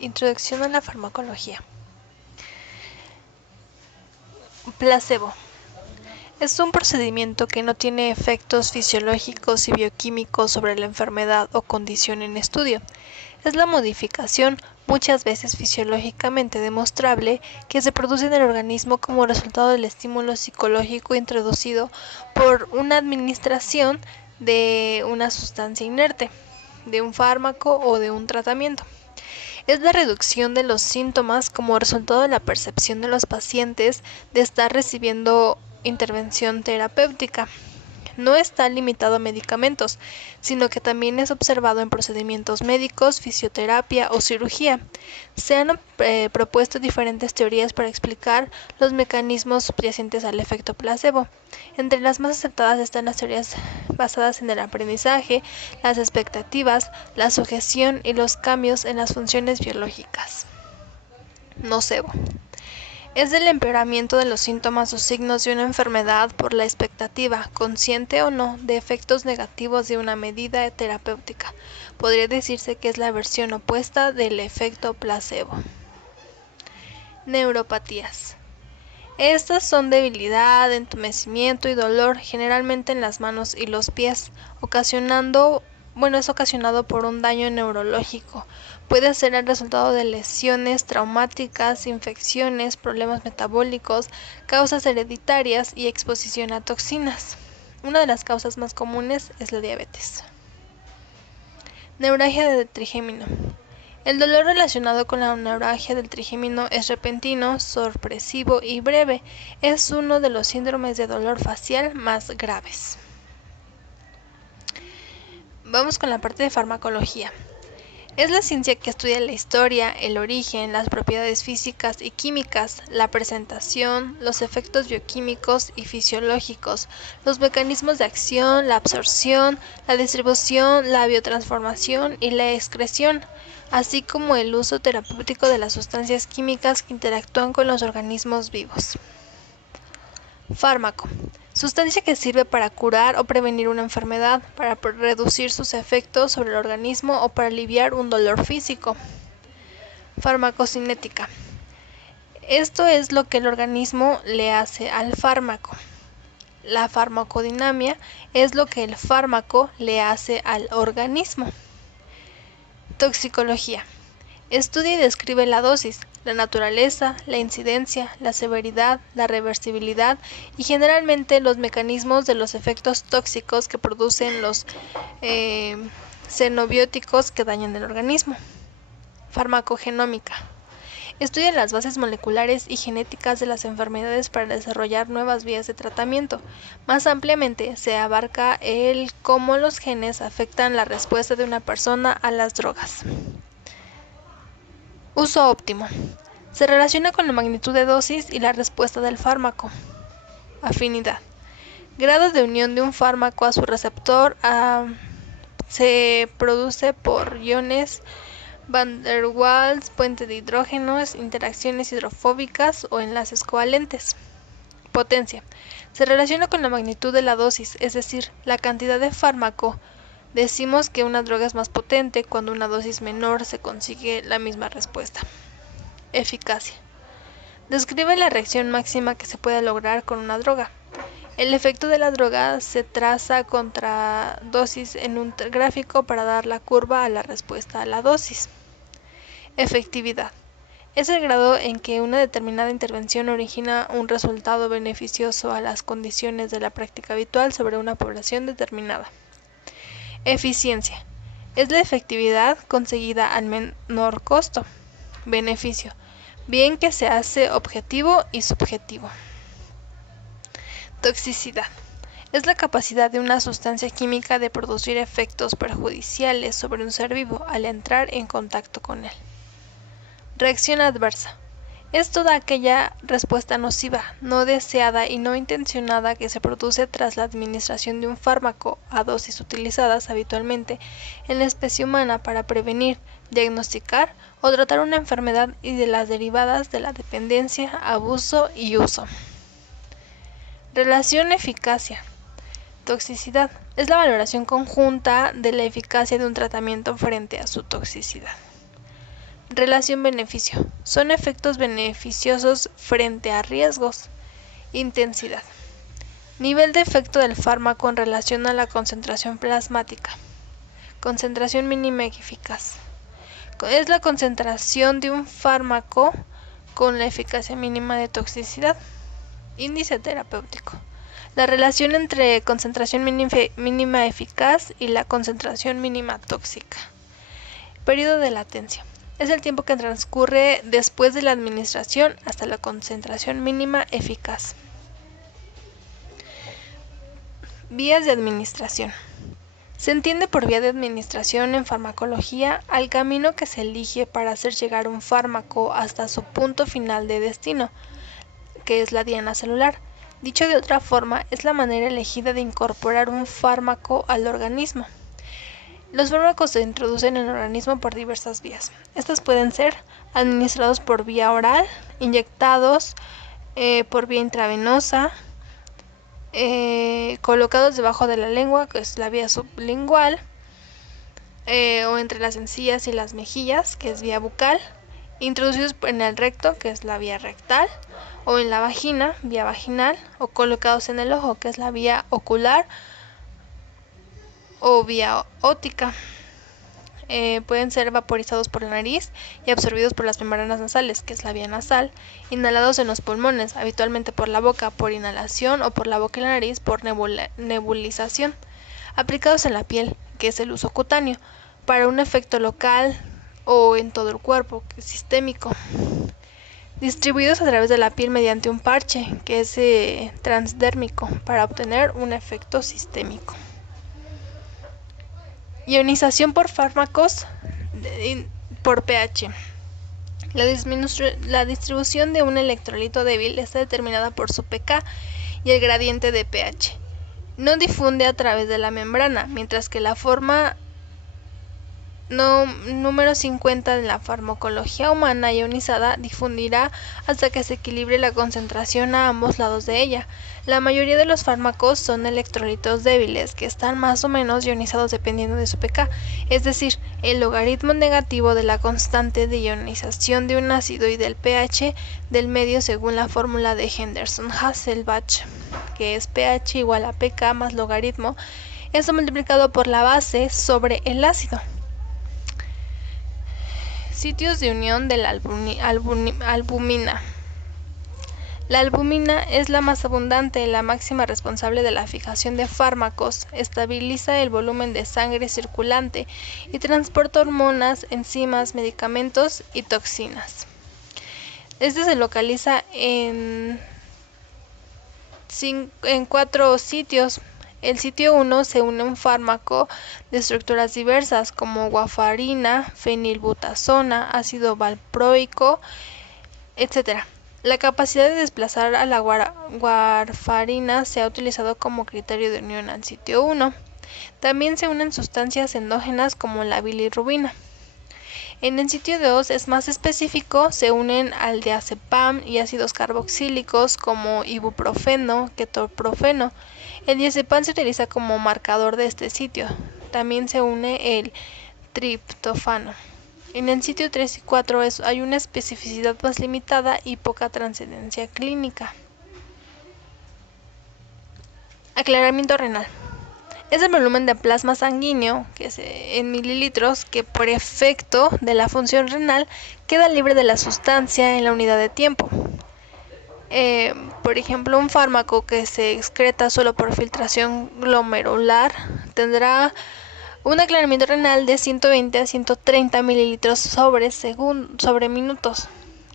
Introducción a la farmacología. Placebo. Es un procedimiento que no tiene efectos fisiológicos y bioquímicos sobre la enfermedad o condición en estudio. Es la modificación, muchas veces fisiológicamente demostrable, que se produce en el organismo como resultado del estímulo psicológico introducido por una administración de una sustancia inerte, de un fármaco o de un tratamiento. Es la reducción de los síntomas como resultado de la percepción de los pacientes de estar recibiendo intervención terapéutica. No está limitado a medicamentos, sino que también es observado en procedimientos médicos, fisioterapia o cirugía. Se han propuesto diferentes teorías para explicar los mecanismos subyacentes al efecto placebo. Entre las más aceptadas están las teorías basadas en el aprendizaje, las expectativas, la sugestión y los cambios en las funciones biológicas. Nocebo. Es el empeoramiento de los síntomas o signos de una enfermedad por la expectativa, consciente o no, de efectos negativos de una medida terapéutica. Podría decirse que es la versión opuesta del efecto placebo. Neuropatías. Estas son debilidad, entumecimiento y dolor, generalmente en las manos y los pies, es ocasionado por un daño neurológico. Puede ser el resultado de lesiones traumáticas, infecciones, problemas metabólicos, causas hereditarias y exposición a toxinas. Una de las causas más comunes es la diabetes. Neuralgia de trigémino. El dolor relacionado con la neuralgia del trigémino es repentino, sorpresivo y breve. Es uno de los síndromes de dolor facial más graves. Vamos con la parte de farmacología. Es la ciencia que estudia la historia, el origen, las propiedades físicas y químicas, la presentación, los efectos bioquímicos y fisiológicos, los mecanismos de acción, la absorción, la distribución, la biotransformación y la excreción, así como el uso terapéutico de las sustancias químicas que interactúan con los organismos vivos. Fármaco. Sustancia que sirve para curar o prevenir una enfermedad, para reducir sus efectos sobre el organismo o para aliviar un dolor físico. Farmacocinética. Esto es lo que el organismo le hace al fármaco. La farmacodinamia es lo que el fármaco le hace al organismo. Toxicología. Estudia y describe la dosis, la naturaleza, la incidencia, la severidad, la reversibilidad y generalmente los mecanismos de los efectos tóxicos que producen los xenobióticos que dañan el organismo. Farmacogenómica. Estudia las bases moleculares y genéticas de las enfermedades para desarrollar nuevas vías de tratamiento. Más ampliamente, se abarca el cómo los genes afectan la respuesta de una persona a las drogas. Uso óptimo. Se relaciona con la magnitud de dosis y la respuesta del fármaco. Afinidad. Grado de unión de un fármaco a su receptor se produce por iones van der Waals, puente de hidrógenos, interacciones hidrofóbicas o enlaces covalentes. Potencia. Se relaciona con la magnitud de la dosis, es decir, la cantidad de fármaco. Decimos que una droga es más potente cuando una dosis menor se consigue la misma respuesta. Eficacia. Describe la reacción máxima que se puede lograr con una droga. El efecto de la droga se traza contra dosis en un gráfico para dar la curva a la respuesta a la dosis. Efectividad. Es el grado en que una determinada intervención origina un resultado beneficioso a las condiciones de la práctica habitual sobre una población determinada. Eficiencia. Es la efectividad conseguida al menor costo. Beneficio. Bien que se hace objetivo y subjetivo. Toxicidad. Es la capacidad de una sustancia química de producir efectos perjudiciales sobre un ser vivo al entrar en contacto con él. Reacción adversa. Es toda aquella respuesta nociva, no deseada y no intencionada que se produce tras la administración de un fármaco a dosis utilizadas habitualmente en la especie humana para prevenir, diagnosticar o tratar una enfermedad y de las derivadas de la dependencia, abuso y uso. Relación eficacia. Toxicidad. Es la valoración conjunta de la eficacia de un tratamiento frente a su toxicidad. Relación beneficio. Son efectos beneficiosos frente a riesgos. Intensidad. Nivel de efecto del fármaco en relación a la concentración plasmática. Concentración mínima eficaz. Es la concentración de un fármaco con la eficacia mínima de toxicidad. Índice terapéutico. La relación entre concentración mínima eficaz y la concentración mínima tóxica. Periodo de latencia. Es el tiempo que transcurre después de la administración hasta la concentración mínima eficaz. Vías de administración. Se entiende por vía de administración en farmacología al camino que se elige para hacer llegar un fármaco hasta su punto final de destino, que es la diana celular. Dicho de otra forma, es la manera elegida de incorporar un fármaco al organismo. Los fármacos se introducen en el organismo por diversas vías. Estas pueden ser administrados por vía oral, inyectados por vía intravenosa, colocados debajo de la lengua, que es la vía sublingual, o entre las encías y las mejillas, que es vía bucal, introducidos en el recto, que es la vía rectal, o en la vagina, vía vaginal, o colocados en el ojo, que es la vía ocular o vía óptica. Pueden ser vaporizados por la nariz y absorbidos por las membranas nasales, que es la vía nasal, inhalados en los pulmones, habitualmente por la boca, por inhalación, o por la boca y la nariz por nebulización. Aplicados en la piel, que es el uso cutáneo, para un efecto local o en todo el cuerpo, que es sistémico. Distribuidos a través de la piel mediante un parche, que es transdérmico, para obtener un efecto sistémico. Ionización por fármacos por pH. La distribución de un electrolito débil está determinada por su pK y el gradiente de pH. No difunde a través de la membrana, mientras que la forma número 50 de la farmacología humana ionizada difundirá hasta que se equilibre la concentración a ambos lados de ella. La mayoría de los fármacos son electrolitos débiles que están más o menos ionizados dependiendo de su pK, es decir, el logaritmo negativo de la constante de ionización de un ácido y del pH del medio según la fórmula de Henderson-Hasselbalch, que es pH igual a pK más logaritmo, esto multiplicado por la base sobre el ácido. Sitios de unión de la albumina. La albumina es la más abundante, la máxima responsable de la fijación de fármacos, estabiliza el volumen de sangre circulante y transporta hormonas, enzimas, medicamentos y toxinas. Este se localiza en 4 sitios. El sitio 1 se une un fármaco de estructuras diversas como warfarina, fenilbutazona, ácido valproico, etc. La capacidad de desplazar a la warfarina se ha utilizado como criterio de unión al sitio 1. También se unen sustancias endógenas como la bilirrubina. En el sitio 2 es más específico, se unen aldiazepam y ácidos carboxílicos como ibuprofeno, ketoprofeno. El diazepam se utiliza como marcador de este sitio. También se une el triptófano. En el sitio 3 y 4 hay una especificidad más limitada y poca trascendencia clínica. Aclaramiento renal. Es el volumen de plasma sanguíneo, que es en mililitros, que por efecto de la función renal queda libre de la sustancia en la unidad de tiempo. Por ejemplo, un fármaco que se excreta solo por filtración glomerular tendrá un aclaramiento renal de 120 a 130 mililitros sobre minutos.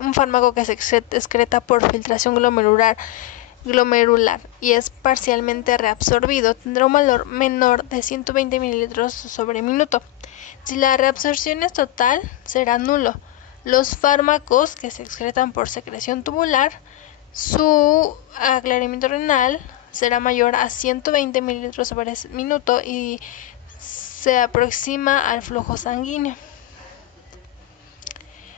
Un fármaco que se excreta por filtración glomerular y es parcialmente reabsorbido tendrá un valor menor de 120 mililitros sobre minuto. Si la reabsorción es total, será nulo. Los fármacos que se excretan por secreción tubular, su aclaramiento renal será mayor a 120 mililitros sobre minuto y se aproxima al flujo sanguíneo.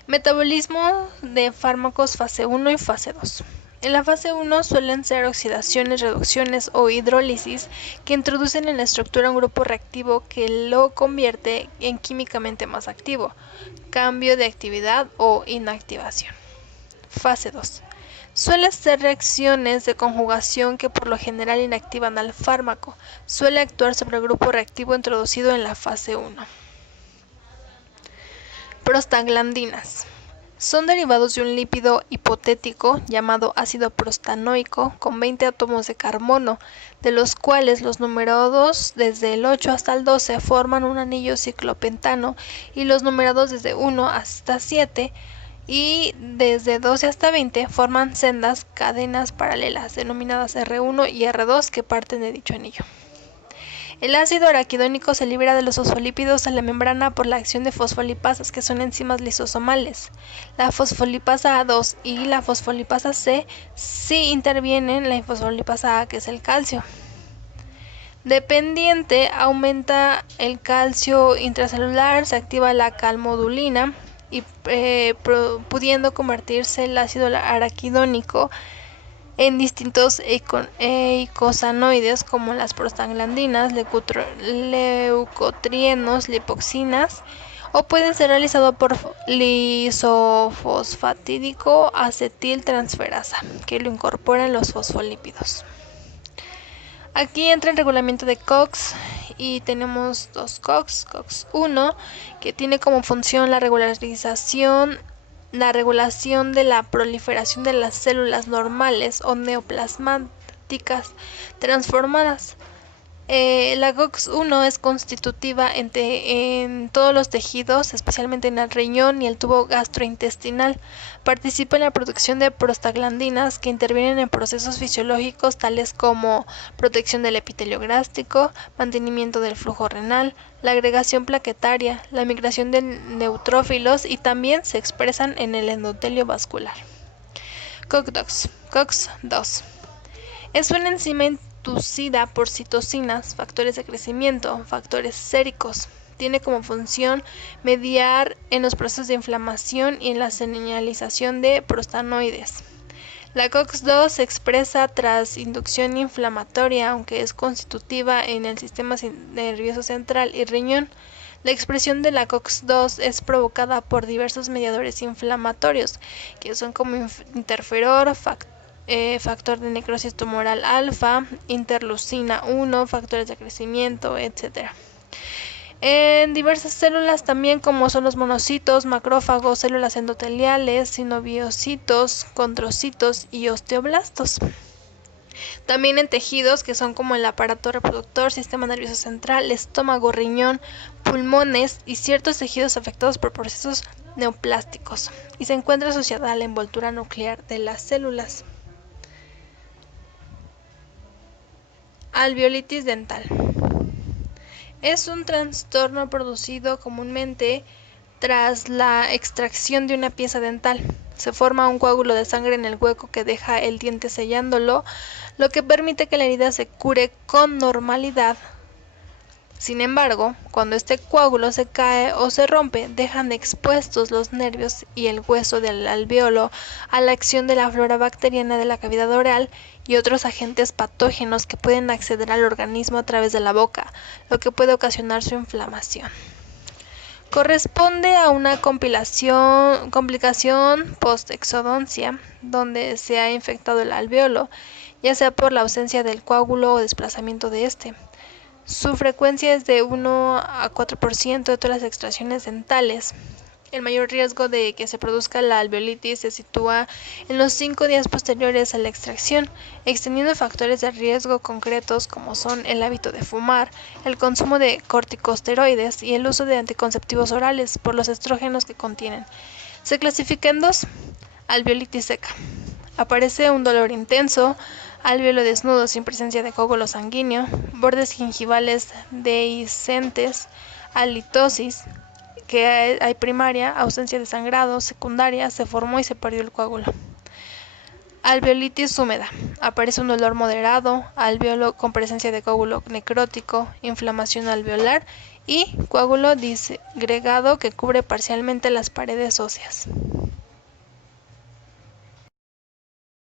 Metabolismo de fármacos fase 1 y fase 2. En la fase 1 suelen ser oxidaciones, reducciones o hidrólisis que introducen en la estructura un grupo reactivo que lo convierte en químicamente más activo, cambio de actividad o inactivación. Fase 2. Suelen ser reacciones de conjugación que por lo general inactivan al fármaco. Suele actuar sobre el grupo reactivo introducido en la fase 1. Prostaglandinas. Son derivados de un lípido hipotético llamado ácido prostanoico con 20 átomos de carbono, de los cuales los numerados desde el 8 hasta el 12 forman un anillo ciclopentano y los numerados desde 1 hasta 7 y desde 12 hasta 20 forman sendas cadenas paralelas denominadas R1 y R2 que parten de dicho anillo. El ácido araquidónico se libera de los fosfolípidos a la membrana por la acción de fosfolipasas, que son enzimas lisosomales. La fosfolipasa A2 y la fosfolipasa C sí intervienen en la fosfolipasa A, que es el calcio. Dependiente, aumenta el calcio intracelular, se activa la calmodulina y pudiendo convertirse el ácido araquidónico en distintos eicosanoides como las prostaglandinas, leucotrienos, lipoxinas, o pueden ser realizado por lisofosfatídico acetiltransferasa, que lo incorpora en los fosfolípidos. Aquí entra el regulamiento de Cox y tenemos dos Cox. COX-1, que tiene como función la regulación de la proliferación de las células normales o neoplasmáticas transformadas. La COX-1 es constitutiva en todos los tejidos, especialmente en el riñón y el tubo gastrointestinal. Participa en la producción de prostaglandinas que intervienen en procesos fisiológicos tales como protección del epitelio gástrico, mantenimiento del flujo renal, la agregación plaquetaria, la migración de neutrófilos y también se expresan en el endotelio vascular. COX-2 es una enzima inducida por citocinas, factores de crecimiento, factores séricos. Tiene como función mediar en los procesos de inflamación y en la señalización de prostanoides. La COX-2 se expresa tras inducción inflamatoria, aunque es constitutiva en el sistema nervioso central y riñón. La expresión de la COX-2 es provocada por diversos mediadores inflamatorios, que son como interferón, factor de necrosis tumoral alfa, interleucina 1, factores de crecimiento, etc. En diversas células también, como son los monocitos, macrófagos, células endoteliales, sinoviocitos, condrocitos y osteoblastos. También en tejidos que son como el aparato reproductor, sistema nervioso central, estómago, riñón, pulmones y ciertos tejidos afectados por procesos neoplásticos, y se encuentra asociada a la envoltura nuclear de las células. Alveolitis dental. Es un trastorno producido comúnmente tras la extracción de una pieza dental. Se forma un coágulo de sangre en el hueco que deja el diente sellándolo, lo que permite que la herida se cure con normalidad. Sin embargo, cuando este coágulo se cae o se rompe, dejan expuestos los nervios y el hueso del alveolo a la acción de la flora bacteriana de la cavidad oral y otros agentes patógenos que pueden acceder al organismo a través de la boca, lo que puede ocasionar su inflamación. Corresponde a una complicación post-exodoncia, donde se ha infectado el alveolo, ya sea por la ausencia del coágulo o desplazamiento de este. Su frecuencia es de 1 a 4% de todas las extracciones dentales. El mayor riesgo de que se produzca la alveolitis se sitúa en los 5 días posteriores a la extracción, extendiendo factores de riesgo concretos como son el hábito de fumar, el consumo de corticosteroides y el uso de anticonceptivos orales por los estrógenos que contienen. Se clasifica en dos: alveolitis seca. Aparece un dolor intenso, alveolo desnudo sin presencia de coágulo sanguíneo, bordes gingivales dehiscentes, halitosis, que hay primaria, ausencia de sangrado, secundaria, se formó y se perdió el coágulo. Alveolitis húmeda. Aparece un dolor moderado, alveolo con presencia de coágulo necrótico, inflamación alveolar y coágulo disgregado que cubre parcialmente las paredes óseas.